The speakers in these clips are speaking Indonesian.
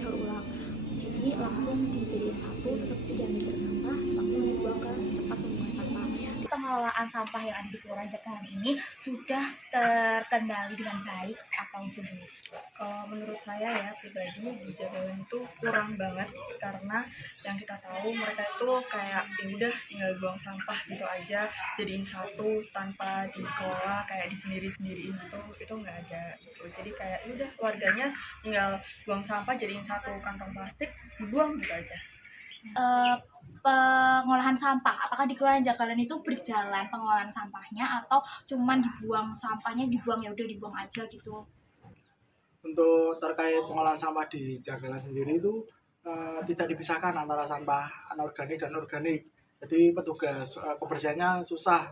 daur ulang. Jadi langsung dijadiin satu, terus diambil sampah, langsung dibuang ke tempat pembuangan sampah. Pengelolaan sampah yang ada di Kelurahan Jagalan ini sudah terkendali dengan baik atau belum? Menurut saya ya pribadi di Jagalan itu kurang banget, karena yang kita tahu mereka itu kayak ya udah tinggal buang sampah gitu aja, jadiin satu tanpa dikelola kayak disendiri-sendiriin gitu, itu nggak ada gitu. Jadi kayak ya udah warganya tinggal buang sampah jadiin satu kantong plastik dibuang gitu aja. Pengolahan sampah, apakah di Kelurahan Jagalan itu berjalan pengolahan sampahnya atau cuman dibuang sampahnya, dibuang ya udah dibuang aja gitu? Untuk terkait pengolahan sampah di Jagalan sendiri itu tidak dipisahkan antara sampah anorganik dan organik. Jadi petugas kebersihannya susah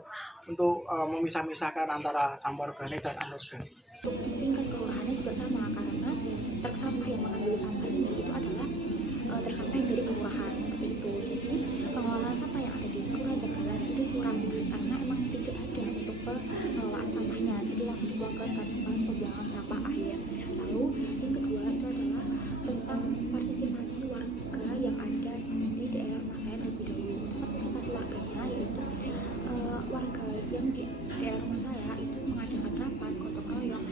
untuk memisah-misahkan antara sampah organik dan anorganik. Untuk di tingkat kelurahannya juga sama, karena truk sampah yang mengambil sampah ini itu adalah truk sampah yang dari kelurahan seperti itu. Jadi pengelolaan sampah yang ada di Kelurahan Jagalan itu kurang, karena emang tidak ada untuk pengelolaan sampahnya, jadi langsung dibuang ke tempat pembuangan sampah akhir. Lalu yang kedua itu adalah tentang partisipasi warga yang ada di daerah rumah saya terlebih dahulu. Partisipasi warganya yaitu warga yang di daerah rumah saya itu mengadakan rapat gotong royong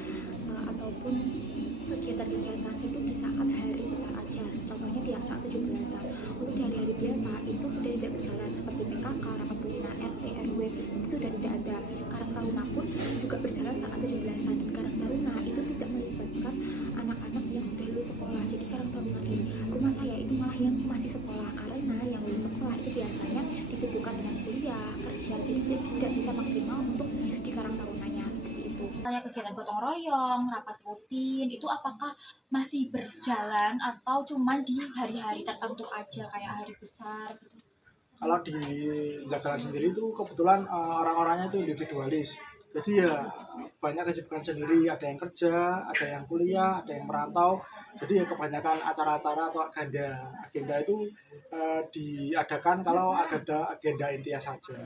ataupun kegiatan-kegiatan itu di saat hari besar aja, contohnya di saat 17-an. Untuk di hari-hari biasa itu sudah tidak berjalan, seperti PKK, rapat rutinan RT RW itu sudah tidak ada. Karang Taruna pun juga berjalan saat 17-an, dan Karang Taruna itu tidak melibatkan anak-anak yang sudah lulus sekolah. Jadi Karang Taruna di rumah saya itu malah yang masih sekolah, karena yang lulus sekolah itu biasanya disibukkan dengan kuliah, kerja, jadi tidak bisa maksimal untuk di Karang Tarunanya seperti itu. Kayak kegiatan gotong royong, rapat rutin, itu apakah masih berjalan atau cuman di hari-hari tertentu aja kayak hari besar gitu? Kalau di Jagalan sendiri itu kebetulan orang-orangnya itu individualis. Jadi ya banyak kesibukan sendiri, ada yang kerja, ada yang kuliah, ada yang merantau. Jadi ya kebanyakan acara-acara atau agenda itu diadakan kalau ada agenda intinya saja.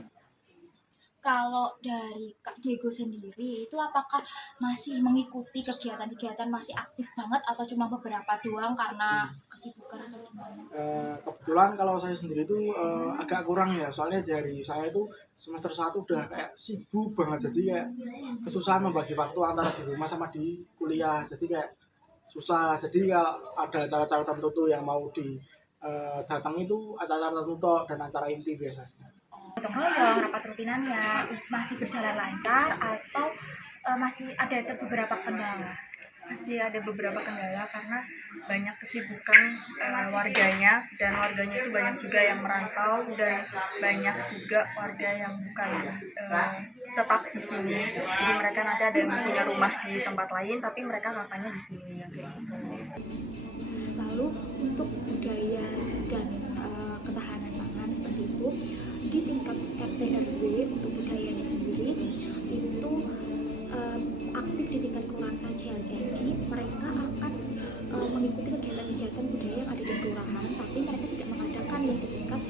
Kalau dari Kak Diego sendiri, itu apakah masih mengikuti kegiatan-kegiatan, masih aktif banget atau cuma beberapa doang karena kesibukan atau gimana? Kebetulan kalau saya sendiri itu agak kurang ya, soalnya dari saya itu semester 1 udah kayak sibuk banget, jadi kayak kesusahan membagi waktu antara di rumah sama di kuliah, jadi kayak susah. Jadi kalau ada acara-acara tertentu yang mau datang itu acara-acara tertentu dan acara inti biasanya. Gotong royong, rapat rutinannya masih berjalan lancar atau masih ada beberapa kendala? Masih ada beberapa kendala karena banyak kesibukan warganya, dan warganya itu banyak juga yang merantau, dan banyak juga warga yang bukan tetap di sini. Jadi mereka nanti ada yang punya rumah di tempat lain tapi mereka katanya di sini ya, kayak gitu. Lalu untuk budaya dan ketahanan pangan seperti itu, di tingkat RT RW untuk budayanya sendiri itu aktif di tingkat kelurahan saja. Jadi mereka akan mengikuti kegiatan-kegiatan budaya yang ada di kelurahan, tapi mereka tidak mengadakan yang di tingkat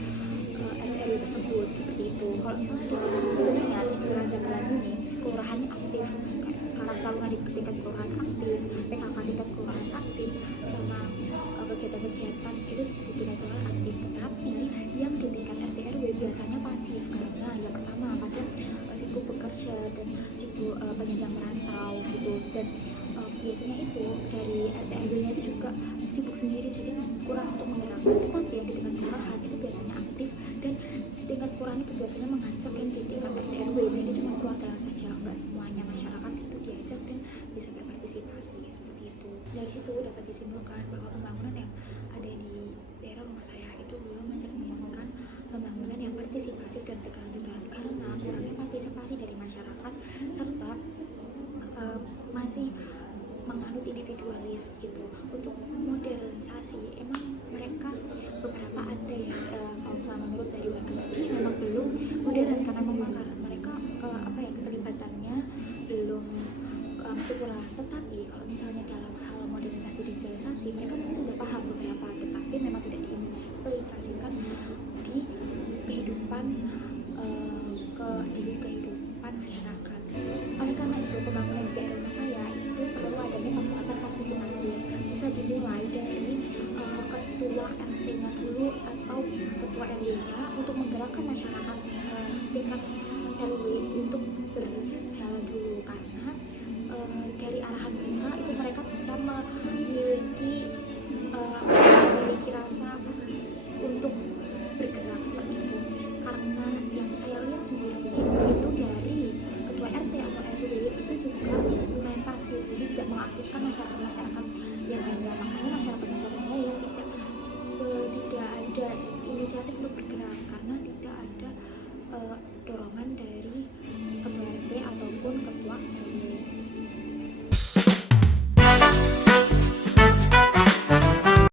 RT RW tersebut seperti itu. Kalau misalnya sebenarnya di Kelurahan Jagalan ini kelurahannya aktif, Karang Taruna di tingkat kelurahan aktif, PKK tingkat kelurahan aktif, sama kegiatan-kegiatan itu di tingkat kelurahan aktif. Tetapi yang di tingkat RT RW biasanya pasif, karena yang pertama kadang sibuk bekerja dan sibuk banyak yang merantau gitu, dan biasanya itu dari RT RW-nya itu juga sibuk sendiri, jadi kurang untuk menggerakkan. Tetapi yang di tingkat kelurahan itu biasanya aktif, dan tingkat kelurahan itu biasanya mengajak yang di tingkat RT RW, jadi cuma perwakilan saja, nggak semuanya masyarakat itu diajak dan bisa berpartisipasi seperti itu. Dari situ dapat disimpulkan bahwa pembangunan yang ada di daerah rumah saya itu belum mencerminkan pembangunan yang partisipatif dan berkelanjutan, karena kurangnya partisipasi dari masyarakat serta masih menganut individualis gitu. Untuk modernisasi emang mereka beberapa ada ya, kalau misalnya menurut dari warga tadi memang belum modern, karena memang mereka keterlibatannya belum sempurna. Tetapi kalau misalnya dalam hal modernisasi digitalisasi mereka mungkin sudah paham beberapa, tetapi memang tidak diaplikasikan di kehidupan kehidupan masyarakat. Oleh karena itu pembangunan di daerah